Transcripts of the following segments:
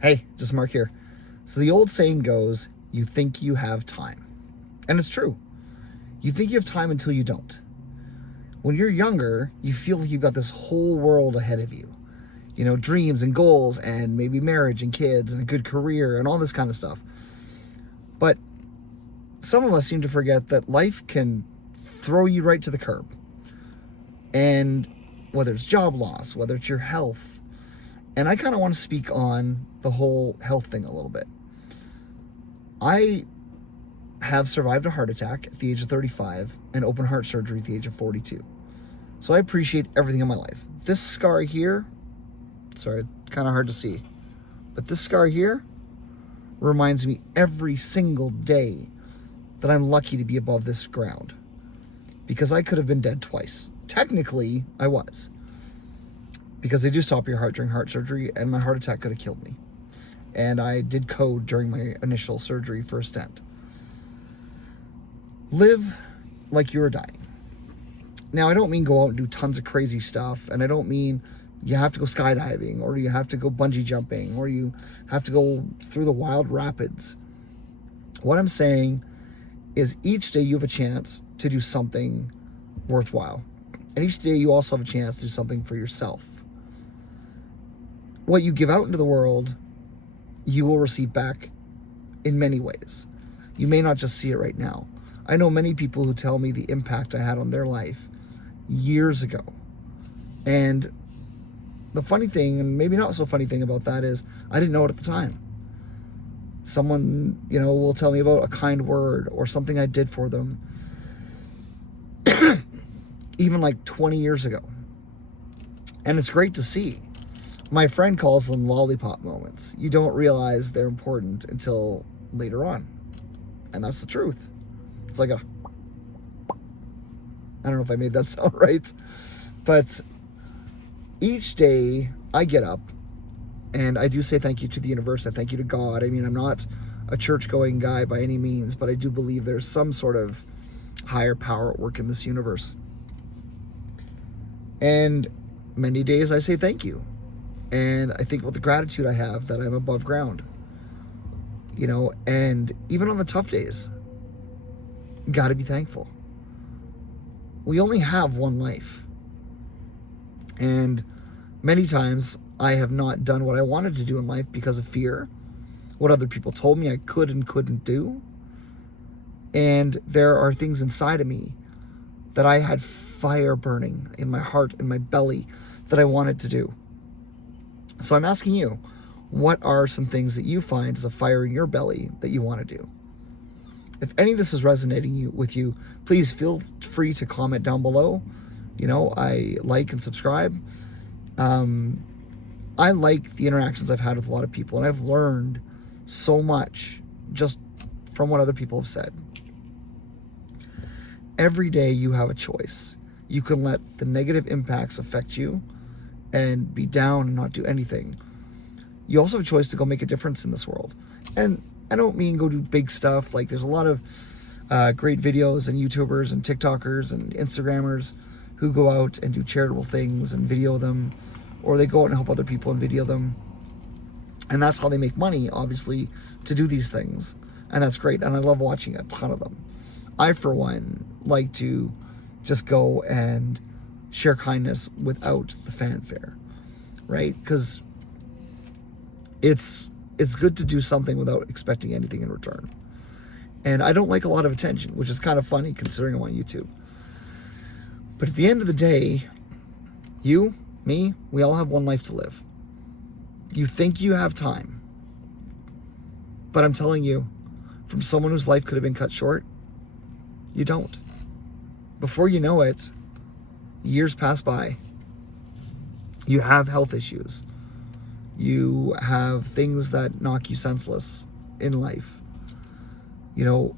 Hey, just Mark here. So the old saying goes, you think you have time. And it's true. You think you have time until you don't. When you're younger, you feel like you've got this whole world ahead of you. You know, dreams and goals and maybe marriage and kids and a good career and all this kind of stuff. But some of us seem to forget that life can throw you right to the curb. And whether it's job loss, whether it's your health. And I kind of want to speak on the whole health thing a little bit. I have survived a heart attack at the age of 35 and open heart surgery at the age of 42. So I appreciate everything in my life. This scar here, sorry, kind of hard to see, but this scar here reminds me every single day that I'm lucky to be above this ground, because I could have been dead twice. Technically, I was, because they do stop your heart during heart surgery, and my heart attack could have killed me. And I did code during my initial surgery for a stent. Live like you are dying. Now, I don't mean go out and do tons of crazy stuff, and I don't mean you have to go skydiving, or you have to go bungee jumping, or you have to go through the wild rapids. What I'm saying is each day you have a chance to do something worthwhile. And each day you also have a chance to do something for yourself. What you give out into the world, you will receive back in many ways. You may not just see it right now. I know many people who tell me the impact I had on their life years ago. And the funny thing, and maybe not so funny thing about that, is I didn't know it at the time. Someone, will tell me about a kind word or something I did for them even like 20 years ago. And it's great to see. My friend calls them lollipop moments. You don't realize they're important until later on. And that's the truth. It's like I don't know if I made that sound right. But each day I get up and I do say thank you to the universe. I thank you to God. I mean, I'm not a church-going guy by any means, but I do believe there's some sort of higher power at work in this universe. And many days I say thank you. And I think about the gratitude I have that I'm above ground. And even on the tough days, gotta be thankful. We only have one life. And many times I have not done what I wanted to do in life because of fear, what other people told me I could and couldn't do. And there are things inside of me that I had fire burning in my heart, in my belly, that I wanted to do. So I'm asking you, what are some things that you find as a fire in your belly that you want to do? If any of this is resonating with you, please feel free to comment down below. I like and subscribe. I like the interactions I've had with a lot of people, and I've learned so much just from what other people have said. Every day you have a choice. You can let the negative impacts affect you and be down and not do anything. You also have a choice to go make a difference in this world. And I don't mean go do big stuff. Like, there's a lot of great videos and YouTubers and TikTokers and Instagrammers who go out and do charitable things and video them, or they go out and help other people and video them. And that's how they make money, obviously, to do these things. And that's great. And I love watching a ton of them. I, for one, like to just go and share kindness without the fanfare, right? Because it's good to do something without expecting anything in return. And I don't like a lot of attention, which is kind of funny considering I'm on YouTube. But at the end of the day, you, me, we all have one life to live. You think you have time. But I'm telling you, from someone whose life could have been cut short, you don't. Before you know it, years pass by. You have health issues. You have things that knock you senseless in life. You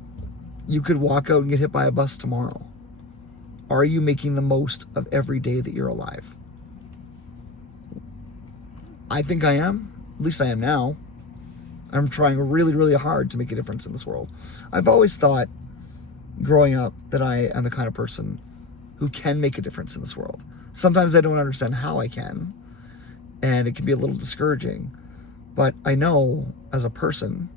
could walk out and get hit by a bus tomorrow. Are you making the most of every day that you're alive? I think I am. At least I am now. I'm trying really, really hard to make a difference in this world. I've always thought, growing up, that I am the kind of person who can make a difference in this world. Sometimes I don't understand how I can, and it can be a little discouraging. But I know as a person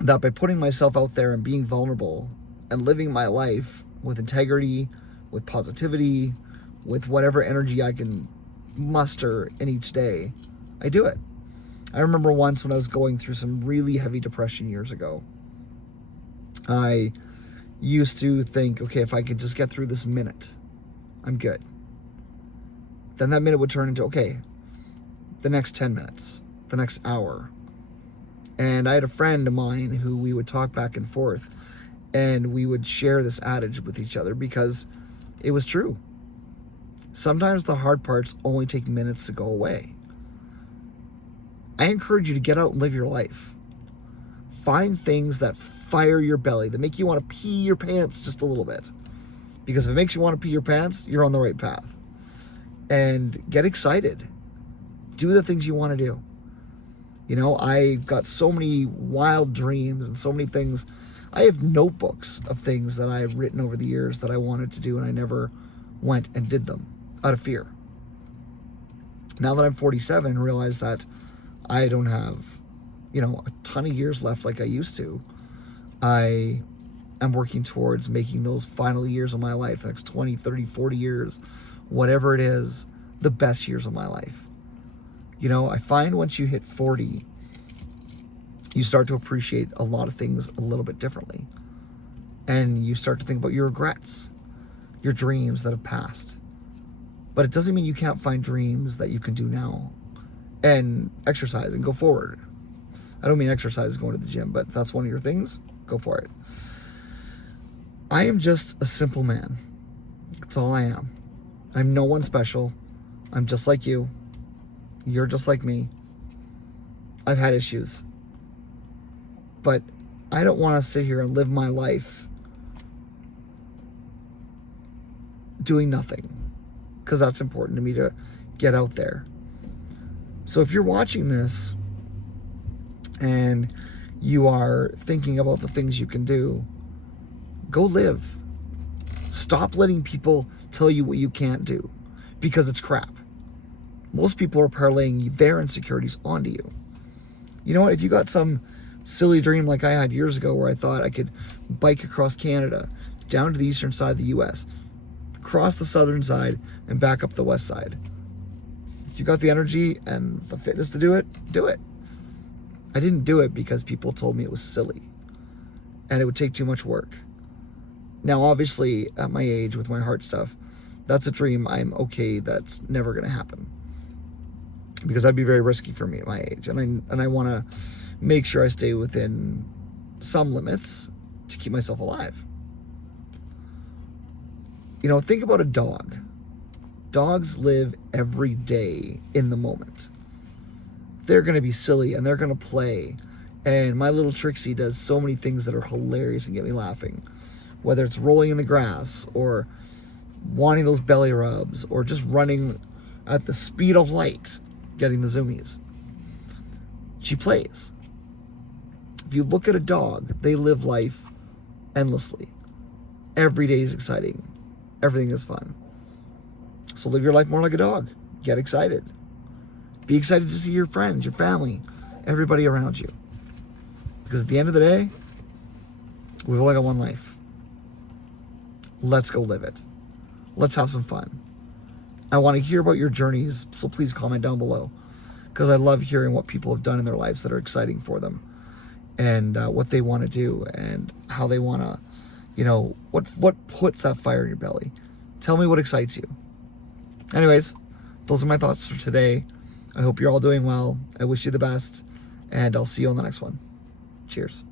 that by putting myself out there and being vulnerable and living my life with integrity, with positivity, with whatever energy I can muster in each day, I do it. I remember once when I was going through some really heavy depression years ago, I used to think, okay, if I could just get through this minute, I'm good. Then that minute would turn into, okay, the next 10 minutes, the next hour. And I had a friend of mine who we would talk back and forth, and we would share this adage with each other because it was true. Sometimes the hard parts only take minutes to go away. I encourage you to get out and live your life. Find things that fire your belly, that make you want to pee your pants just a little bit. Because if it makes you want to pee your pants, you're on the right path. And get excited. Do the things you want to do. You know, I've got so many wild dreams and so many things. I have notebooks of things that I've written over the years that I wanted to do, and I never went and did them out of fear. Now that I'm 47 and realize that I don't have, a ton of years left like I used to, I am working towards making those final years of my life, the next 20, 30, 40 years, whatever it is, the best years of my life. I find once you hit 40, you start to appreciate a lot of things a little bit differently. And you start to think about your regrets, your dreams that have passed. But it doesn't mean you can't find dreams that you can do now and exercise and go forward. I don't mean exercise going to the gym, but if that's one of your things, go for it. I am just a simple man. That's all I am. I'm no one special. I'm just like you. You're just like me. I've had issues. But I don't want to sit here and live my life doing nothing, because that's important to me to get out there. So if you're watching this and you are thinking about the things you can do, go live. Stop letting people tell you what you can't do, because it's crap. Most people are parlaying their insecurities onto you. You know what? If you got some silly dream like I had years ago where I thought I could bike across Canada, down to the eastern side of the US, across the southern side, and back up the west side. If you got the energy and the fitness to do it, do it. I didn't do it because people told me it was silly and it would take too much work. Now, obviously, at my age with my heart stuff, that's a dream I'm okay that's never going to happen, because that'd be very risky for me at my age. And I want to make sure I stay within some limits to keep myself alive. Think about a dog. Dogs live every day in the moment. They're going to be silly and they're going to play. And my little Trixie does so many things that are hilarious and get me laughing. Whether it's rolling in the grass or wanting those belly rubs or just running at the speed of light, getting the zoomies. She plays. If you look at a dog, they live life endlessly. Every day is exciting. Everything is fun. So live your life more like a dog. Get excited. Be excited to see your friends, your family, everybody around you. Because at the end of the day, we've only got one life. Let's go live it. Let's have some fun. I want to hear about your journeys, so please comment down below, because I love hearing what people have done in their lives that are exciting for them, and what they want to do, and how they want to, what puts that fire in your belly. Tell me what excites you. Anyways, those are my thoughts for today. I hope you're all doing well. I wish you the best, and I'll see you on the next one. Cheers.